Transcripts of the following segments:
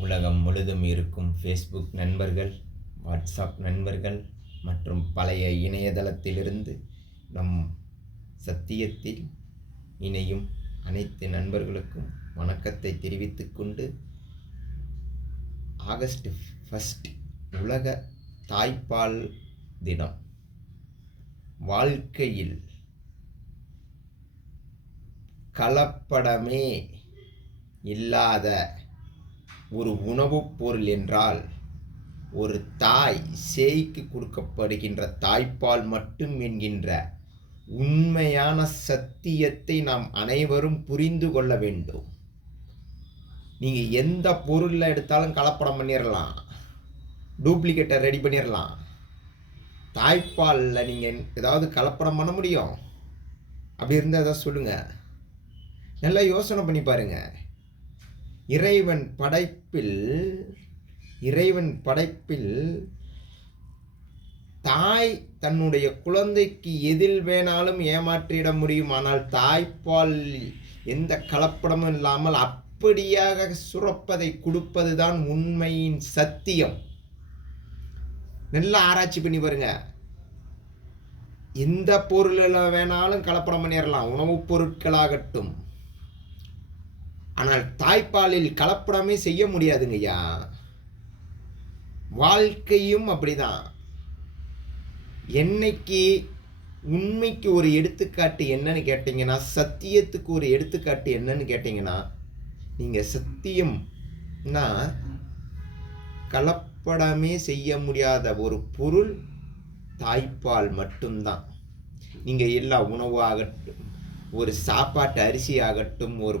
உலகம் முழுதும் இருக்கும் ஃபேஸ்புக் நண்பர்கள், வாட்ஸ்அப் நண்பர்கள் மற்றும் பழைய இணையதளத்திலிருந்து நம் சத்தியத்தில் இணையும் அனைத்து நண்பர்களுக்கும் வணக்கத்தை தெரிவித்துக் கொண்டு, ஆகஸ்ட் 1 உலக தாய்ப்பால் தினம். வாழ்க்கையில் கலப்படமே இல்லாத ஒரு உணவுப் பொருள் என்றால் ஒரு தாய் சேய்க்கு கொடுக்கப்படுகின்ற தாய்ப்பால் மட்டும் என்கின்ற உண்மையான சத்தியத்தை நாம் அனைவரும் புரிந்து கொள்ள வேண்டும். நீங்கள் எந்த பொருளில் எடுத்தாலும் கலப்படம் பண்ணிடலாம், டூப்ளிகேட்டை ரெடி பண்ணிடலாம். தாய்ப்பாலில் நீங்கள் ஏதாவது கலப்படம் பண்ண முடியும்? அப்படி இருந்தால் ஏதாவது சொல்லுங்கள். நல்லா யோசனை பண்ணி பாருங்கள். இறைவன் படைப்பில் தாய் தன்னுடைய குழந்தைக்கு எதில் வேணாலும் ஏமாற்றிட முடியும். ஆனால் தாய்ப்பால் எந்த கலப்படமும் இல்லாமல் அப்படியாக சுரப்பதை கொடுப்பது தான் உண்மையின் சத்தியம். நல்லா ஆராய்ச்சி பண்ணி பாருங்க. எந்த பொருளில் வேணாலும் கலப்படம் பண்ணிடலாம், உணவுப் பொருட்களாகட்டும். ஆனால் தாய்ப்பாலில் கலப்படமே செய்ய முடியாதுங்கய்யா. வாழ்க்கையும் அப்படிதான். என்னைக்கு உண்மைக்கு ஒரு எடுத்துக்காட்டு என்னன்னு கேட்டீங்கன்னா, சத்தியத்துக்கு ஒரு எடுத்துக்காட்டு என்னன்னு கேட்டீங்கன்னா, நீங்கள் சத்தியம்னா கலப்படமே செய்ய முடியாத ஒரு பொருள் தாய்ப்பால் மட்டும்தான். நீங்கள் எல்லா உணவு ஆகட்டும், ஒரு சாப்பாட்டு அரிசி ஆகட்டும், ஒரு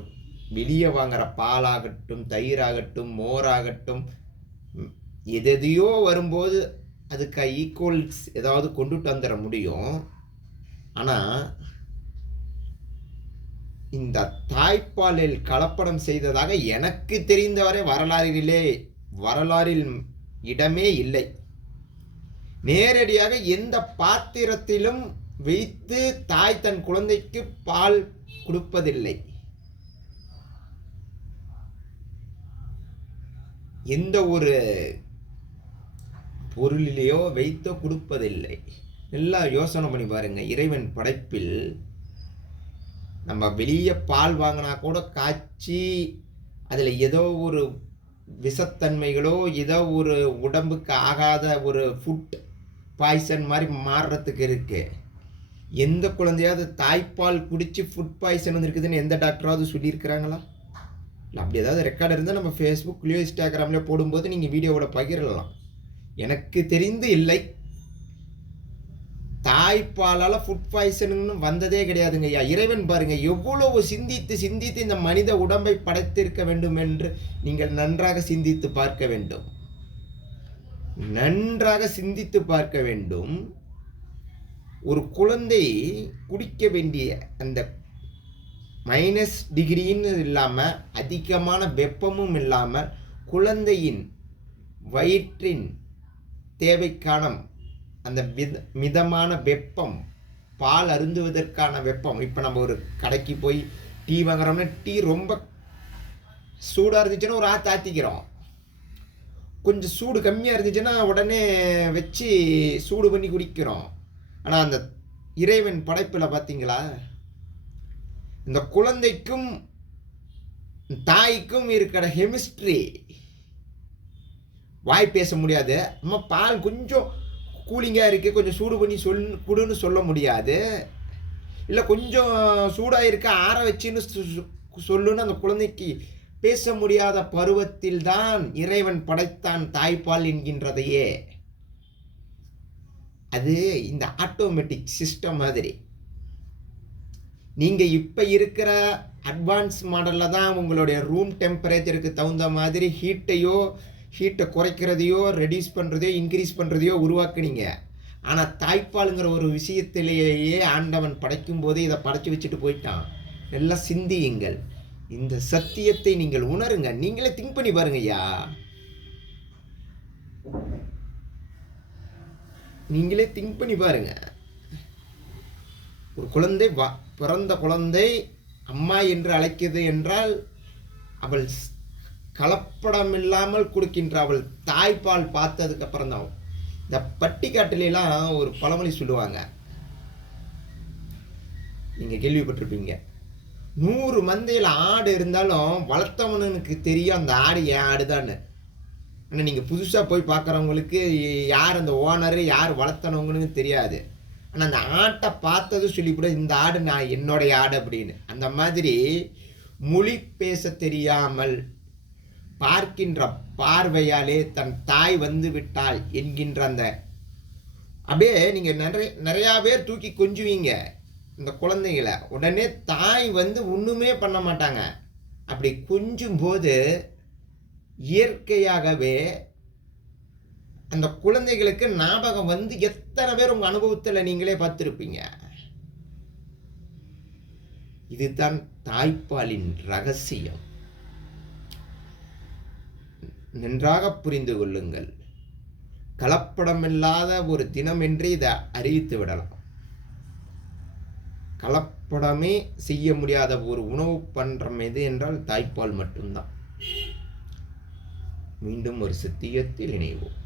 வெளியே வாங்குகிற பாலாகட்டும், தயிராகட்டும், மோராகட்டும், எதையோ வரும்போது அதுக்கு ஈக்குவல்ஸ் ஏதாவது கொண்டுட்டு வந்துட முடியும். ஆனால் இந்த தாய்ப்பாலில் கலப்படம் செய்ததாக எனக்கு தெரிந்தவரை வரலாறில் இடமே இல்லை. நேரடியாக எந்த பாத்திரத்திலும் வைத்து தாய் தன் குழந்தைக்கு பால் கொடுப்பதில்லை. எந்த ஒரு பொருளிலேயோ வைத்து கொடுப்பதில்லை. எல்லாம் யோசனை பண்ணி பாருங்க. இறைவன் படைப்பில் நம்ம வெளியே பால் வாங்கினா கூட காய்ச்சி அதில் ஏதோ ஒரு விஷத்தன்மைகளோ ஏதோ ஒரு உடம்புக்கு ஆகாத ஒரு ஃபுட் பாய்சன் மாதிரி மாறுறதுக்கு இருக்கு. எந்த குழந்தையாவது தாய்ப்பால் குடித்து ஃபுட் பாய்சன் வந்துருக்குதுன்னு எந்த டாக்டராவது சொல்லியிருக்கிறாங்களா? இல்லை, அப்படி ஏதாவது ரெக்கார்டு இருந்தால் நம்ம ஃபேஸ்புக்லேயோ இன்ஸ்டாகிராம்லேயோ போடும்போது நீங்கள் வீடியோவோட பகிரலாம். எனக்கு தெரிந்து இல்லை. தாய்ப்பாலால் ஃபுட் பாய்சனுன்னு வந்ததே கிடையாதுங்க ஐயா. இறைவன் பாருங்க எவ்வளவு சிந்தித்து இந்த மனித உடம்பை படைத்திருக்க வேண்டும் என்று நீங்கள் நன்றாக சிந்தித்து பார்க்க வேண்டும். ஒரு குழந்தை குடிக்க வேண்டிய அந்த -டிகிரின்னு இல்லாமல் அதிகமான வெப்பமும் இல்லாமல் குழந்தையின் வயிற்றின் தேவைக்கான அந்த மிதமான வெப்பம், பால் அருந்துவதற்கான வெப்பம். இப்போ நம்ம ஒரு கடைக்கு போய் டீ வாங்குறோம்னா டீ ரொம்ப சூடாக இருந்துச்சுன்னா ஒரு ஆற்றிக்கிறோம். கொஞ்சம் சூடு கம்மியாக இருந்துச்சுன்னா உடனே வச்சு சூடு பண்ணி குடிக்கிறோம். ஆனால் அந்த இறைவன் படைப்பில் பார்த்தீங்களா, இந்த குழந்தைக்கும் தாய்க்கும் இருக்கிற கெமிஸ்ட்ரி வாய் பேச முடியாது. நம்ம பால் கொஞ்சம் கூலிங்காக இருக்குது, கொஞ்சம் சூடு பண்ணி கொடுன்னு சொல்ல முடியாது. இல்லை கொஞ்சம் சூடாக இருக்க ஆற வச்சுன்னு சொல்லுன்னு அந்த குழந்தைக்கு பேச முடியாத பருவத்தில் தான் இறைவன் படைத்தான் தாய்ப்பால் என்கின்றதையே. அது இந்த ஆட்டோமேட்டிக் சிஸ்டம் மாதிரி. நீங்கள் இப்போ இருக்கிற அட்வான்ஸ் மாடலில் தான் உங்களுடைய ரூம் டெம்பரேச்சருக்கு தகுந்த மாதிரி ஹீட்டை குறைக்கிறதையோ ரெடியூஸ் பண்ணுறதையோ இன்க்ரீஸ் பண்ணுறதையோ உருவாக்குனீங்க. ஆனால் தாய்ப்பாலுங்கிற ஒரு விஷயத்திலேயே ஆண்டவன் படைக்கும் போதே இதை படைச்சி வச்சுட்டு போயிட்டான். எல்லாம் சிந்தியுங்கள். இந்த சத்தியத்தை நீங்கள் உணருங்க. நீங்களே திங்க் பண்ணி பாருங்க ஐயா. நீங்களே திங்க் பண்ணி பாருங்க. ஒரு குழந்தை பிறந்த குழந்தை அம்மா என்று அழைக்கிறது என்றால் அவள் கலப்படம் இல்லாமல் கொடுக்கின்ற அவள் தாய்ப்பால் பார்த்ததுக்கு அப்புறம் தான். இந்த பட்டிக்காட்டுலாம் ஒரு பழமொழி சொல்லுவாங்க, நீங்க கேள்விப்பட்டிருப்பீங்க. 100 மந்தையில ஆடு இருந்தாலும் வளர்த்தவனுக்கு தெரியும் அந்த ஆடு என் ஆடுதான்னு. ஆனா நீங்க புதுசா போய் பார்க்குறவங்களுக்கு யார் அந்த ஓனரு, யார் வளர்த்தனவங்கன்னு தெரியாது. ஆனா அந்த ஆட்ட பார்த்ததும் சொல்லிவிடும், இந்த ஆடு நான் என்னுடைய ஆடு அப்படின்னு. அந்த மாதிரி மொழி பேசத் தெரியாமல் பார்க்கின்ற பார்வையாலே தன் தாய் வந்து விட்டாள் என்கின்ற அந்த அப்படியே நீங்க நிறையா பேர் தூக்கி கொஞ்சுவீங்க இந்த குழந்தைகள. உடனே தாய் வந்து ஒண்ணுமே பண்ண மாட்டாங்க. அப்படி கொஞ்சும்போது இயற்கையாகவே அந்த குழந்தைகளுக்கு ஞாபகம் வந்து எத்தனை பேர் உங்க அனுபவத்துல நீங்களே பார்த்திருப்பீங்க. இதுதான் தாய்ப்பாலின் ரகசியம். நன்றாக புரிந்து கொள்ளுங்கள். கலப்படமில்லாத ஒரு தினம் என்று இதை அறிவித்து விடலாம். கலப்படமே செய்ய முடியாத ஒரு உணவு பண்டம் எது என்றால் தாய்ப்பால் மட்டும்தான். மீண்டும் ஒரு சத்தியத்தில் இணைவோம்.